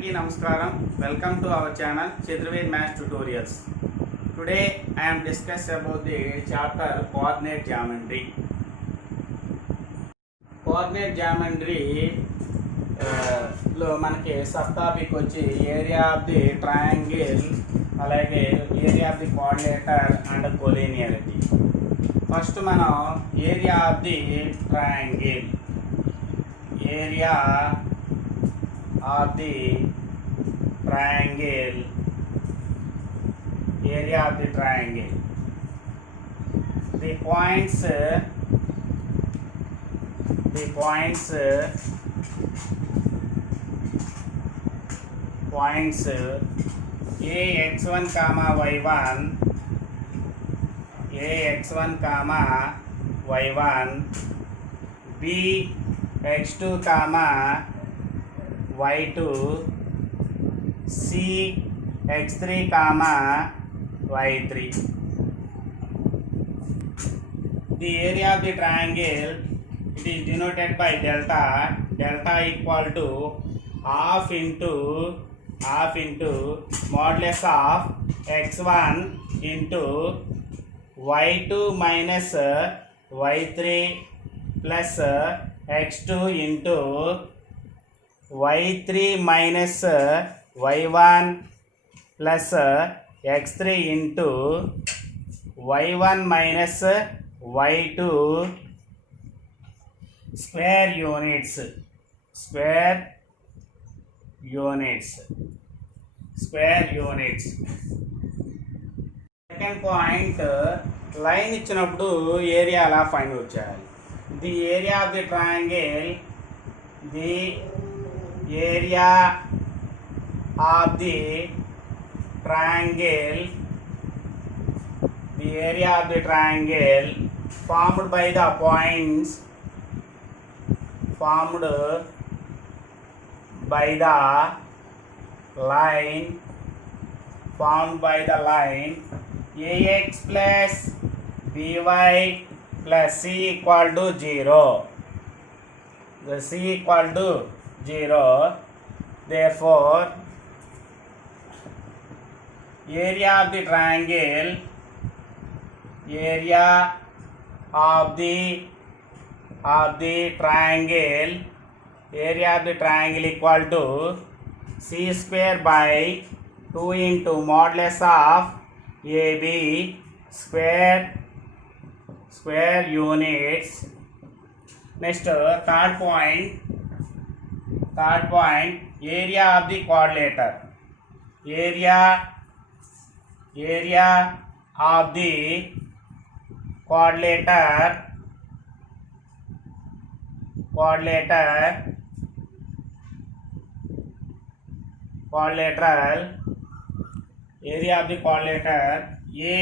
Ki Namaskaram. Welcome to our channel Chedravid Math Tutorials. Today I am discussing about the chapter coordinate geometry. Coordinate geometry లో మనకి subtopic వచ్చి area of the triangle అలాగే area of the coordinator and collinearity. First మనం area of the triangle area of the triangle the points ax1 comma y1 b x2 comma y2 c x3 comma y3. The area of the triangle, it is denoted by delta equal to half into modulus of x1 into y2 minus y3 plus x2 into y3 minus y1 plus x3 into y1 minus y2 square units. Second point, line ఇచ్చినప్పుడు area అలా find out చేయాలి. The area of the triangle, the area of the triangle formed by the points formed by the line ax plus by plus c equal to 0. The c equal to 0. Therefore area of the triangle equal to c square by 2 into modulus of ab square units. Next, third point, area of the quadrilateral. Area of the quadrilateral area of the quadrilateral a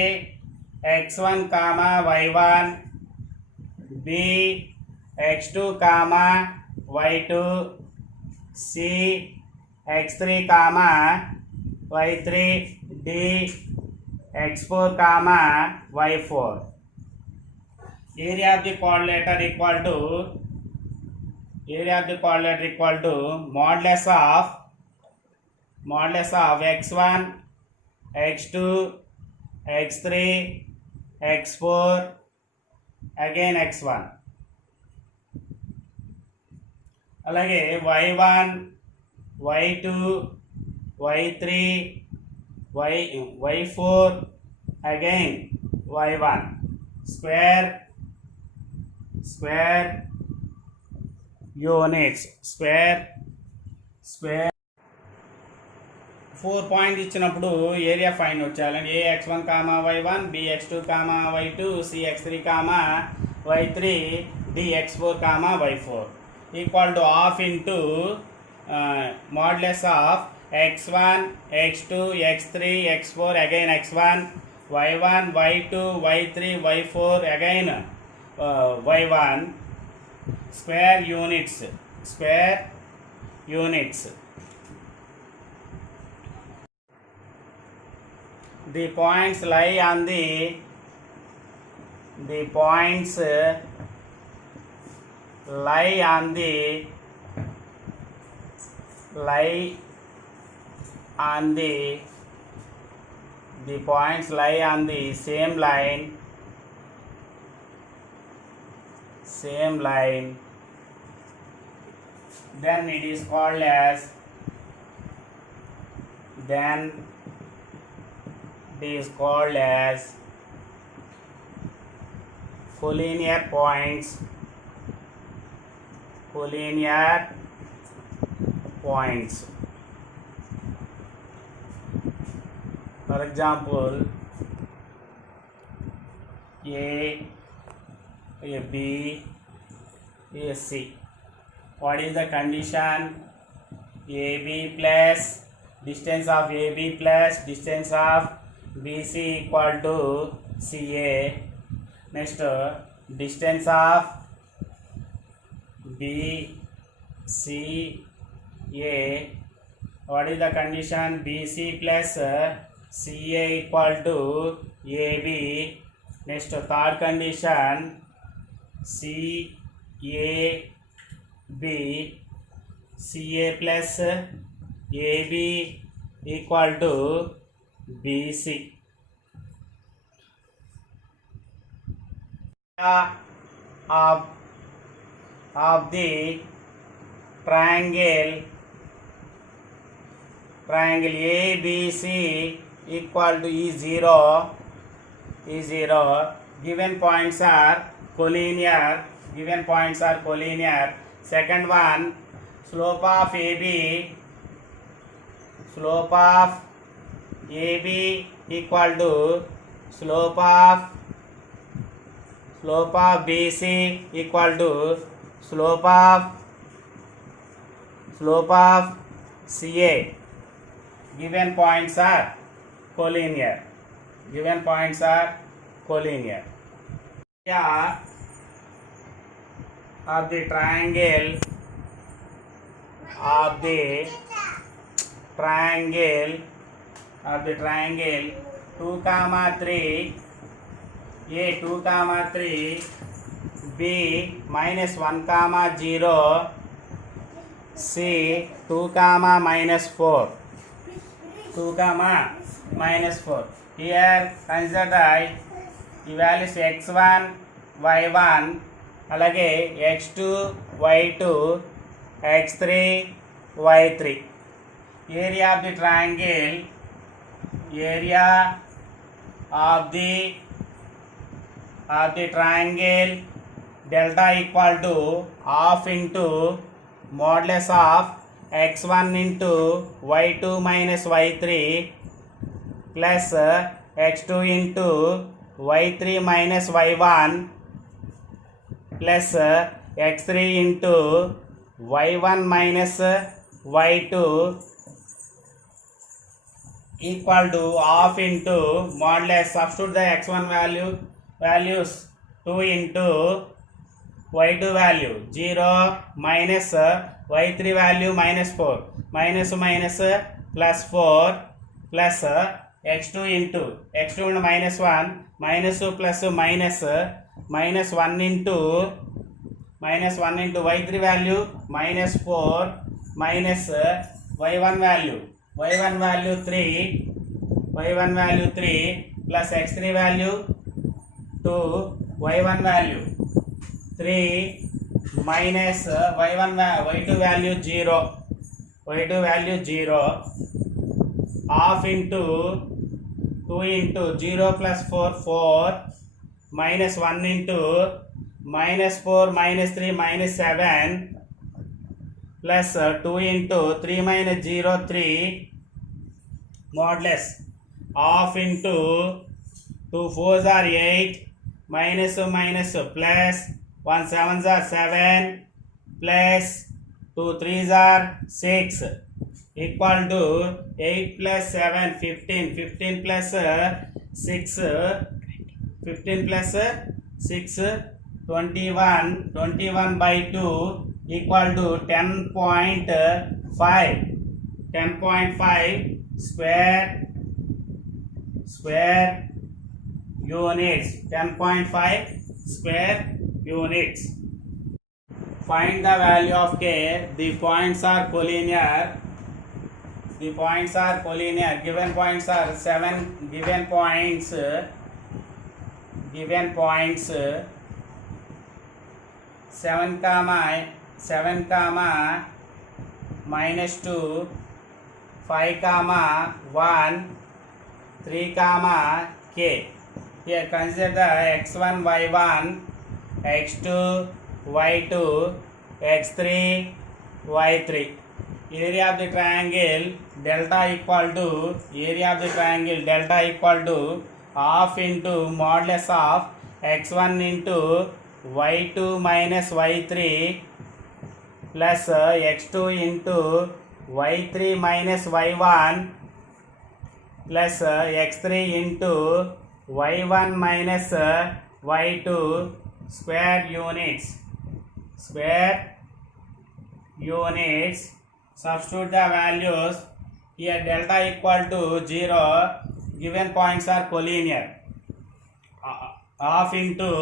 x1 comma y1 b x2 comma y2 c x3 comma y3 d x4 comma y4. Area of the quadrilateral equal to modulus of x1 x2 x3 x4 again x1 అలాగే y1 y2 y3 y4 again y1 square units. 4 point ఇచ్చినప్పుడు area find out చేయాలండి. ax1 comma y1 bx2 comma y2 cx3 comma y3 dx4 comma y4 equal to half into modulus of x1 x2 x3 x4 again x1 y1 y2 y3 y4 again y1 square units. The points lie on the lie on the points lie on the same line, then it is called as collinear points. For example, A, B, C. What is the condition? AB plus distance of AB plus distance of BC equal to CA. Next, distance of BCA. What is the condition? BC plus CA equal to AB. Next, third condition, CA plus AB equal to BC. Of the triangle ABC equal to E0. Given points are collinear. Second one, slope of AB equal to slope of BC equal to slope of CA. Given points are collinear. Area of the triangle 2, 3, A 2, 3, B -1, 0, C 2, -4. Here consider the values x1, y1, అలాగే x2, y2, x3, y3. Area of the triangle, delta equal to half into modulus of x1 into y2 minus y3 plus x2 into y3 minus y1 plus x3 into y1 minus y2 equal to half into modulus. Substitute the x1 values 2 into y2 value 0 minus y3 value -4 minus plus 4 plus x2 into -1 minus plus minus 1 into y3 value -4 minus y1 value 3 plus x3 value 2 y1 value 3 minus y2 value 0 half into 2 into 0 plus 4 minus 1 into -4 -3 -7 plus 2 into 3 minus 0 3 modulus half into 2 4s are 8 minus plus 1 7s are 7 plus 2 3s are 6 equal to 8 plus 7 15 plus 6 21 by 2 equal to 10.5 square units. 10.5 square units. Find the value of K. The points are collinear. The points are collinear. Given points are 7 given points 7 comma -2 5 comma 1 3 comma k. Here consider the x1 y1 x2 y2 x3 y3. Area of the triangle delta equal to half into modulus of x1 into y2 minus y3 plus x2 into y3 minus y1 plus x3 into y1 minus y2 square units. Substitute the values. Here delta equal to 0. Given points are collinear. Half into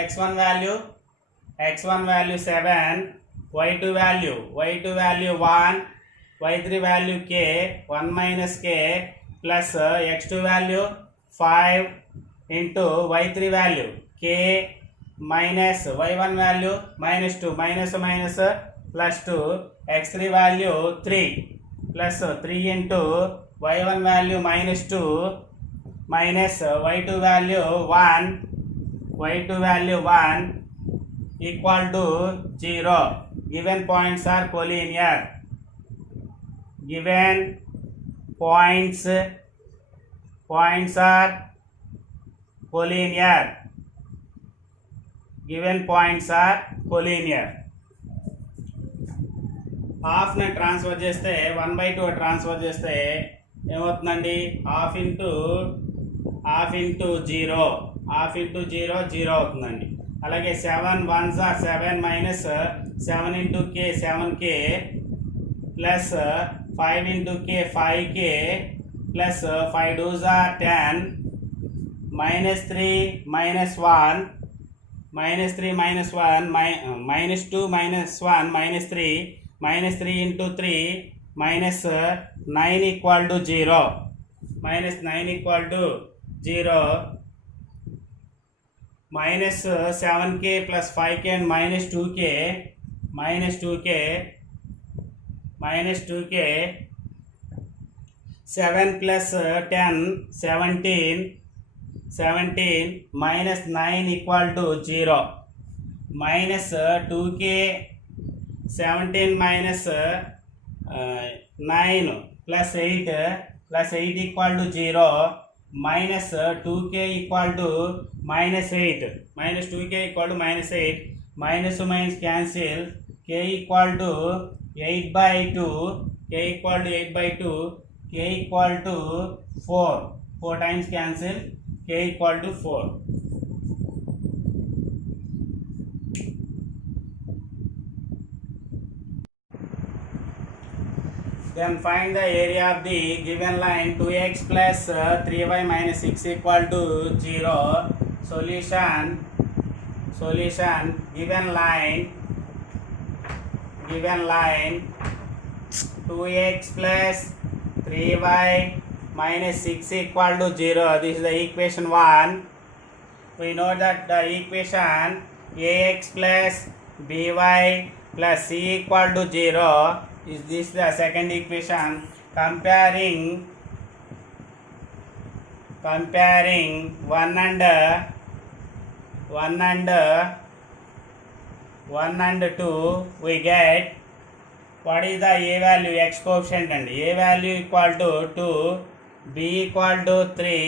x1 value 7, y2 value 1, y3 value k 1 minus k plus x2 value 5 into y3 value k minus y1 value minus 2 minus plus 2 x3 value 3 plus 3 into y1 value minus 2 minus y2 value 1 equal to 0. Given points are collinear. Given points are collinear. Half ని transfer చేస్తే 1/2 transfer చేస్తే ఏమవుతుందండి? Half into 0 అవుతుందండి. అలాగే 7 1s are 7 minus 7 into k 7k plus 5 into k 5k plus 5 2s are 10 minus 3 minus 1 minus 2 minus 1 minus 3 into 3 minus 9 equal to 0. Minus 7k plus 5k and minus 2k 7 plus 10 17 minus 9 equal to 0. Minus 2k 17 minus 9 plus 8 equal to 0. Minus 2k equal to minus 8. Minus 2k equal to minus 8. Minus to minus cancel. K equal to 8/2. K equal to 4. 4 times cancel. K equal to 4. Then find the area of the given line 2x plus 3y minus 6 equal to 0. Solution given line 2x plus 3y minus 6 equal to 0. This is the equation 1. We know that the equation ax plus by plus c equal to 0. Is this the second equation? Comparing 1 and 2, we get what is the a value, x coefficient, and a value equal to 2, b equal to 3,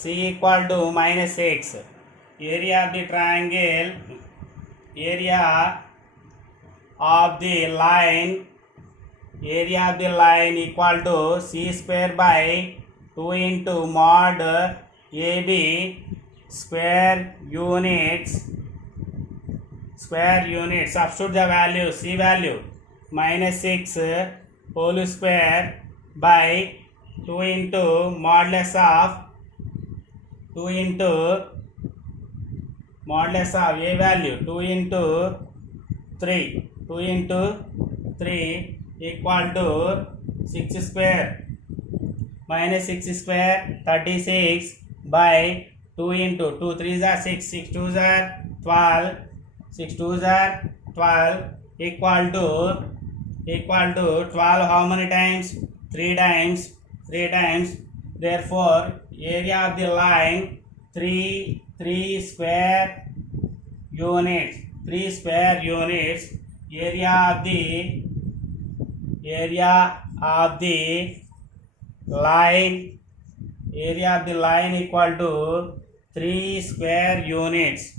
c equal to minus 6. Area of the triangle, area of the line equal to c square by 2 into mod ab square units. Substitute the value, c value minus 6 whole square by 2 into modulus of a value 2 into 3 2 into 3 equal to 6 square minus 6 square 36 by 2 into 2 3s are 6 6 2s are 12 6 2s are 12 equal to 12 how many times? 3 times. Therefore area of the line 3 square units. Area of the line equal to 3 square units.